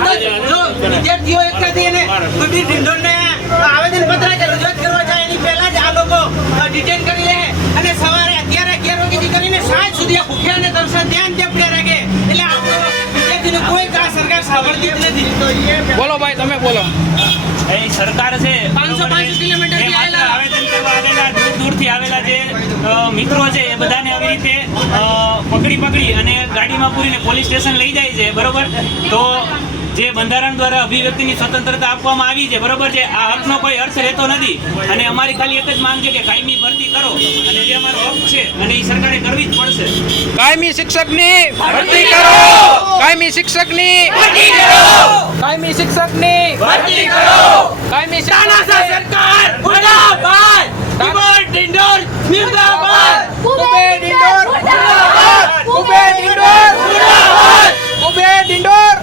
જો વિદ્યાર્થીઓ એકઠા થઈને ગુડી ઢીંઢોરને આવેદનપત્ર કે રજૂઆત કરવા જાય એની પહેલા જ આ લોકો ડિટેન કરી લે અને સવારે 11 વાગ્યાથી કરીને સાંજ સુધી ભૂખ્યા અને તરસ્યા ધ્યાન પડ્યા રાખે એટલે આ વિદ્યાર્થીનું કોઈ આ સરકાર સાંભળતી જ નથી। બોલો ભાઈ, તમે બોલો। એ સરકાર છે 505 કિલોમીટરથી આવેદન કરવા આવેલા દૂરથી આવેલા જે મિત્રો છે એ બધાને આવી રીતે પકડી અને ગાડીમાં પૂરીને પોલીસ સ્ટેશન લઈ જાય છે, બરોબર। તો જે બંધારણ દ્વારા અભિવ્યક્તિની સ્વતંત્રતા આપવામાં આવી છે, બરોબર છે, આ હકનો કોઈ અર્થ રહેતો નથી અને અમારી ખાલી એક જ માંગ છે કે કાયમી ભરતી કરો અને જે અમારો હક છે અને એ સરકારે કરવી જ પડશે। કાયમી શિક્ષકની ભરતી કરો, કાયમી શિક્ષકની ભરતી કરો, કાયમી શિક્ષકની ભરતી કરો, કાયમી સરકાર મુર્દાબાદ, ઢીંઢોર મુર્દાબાદ, ઢીંઢોર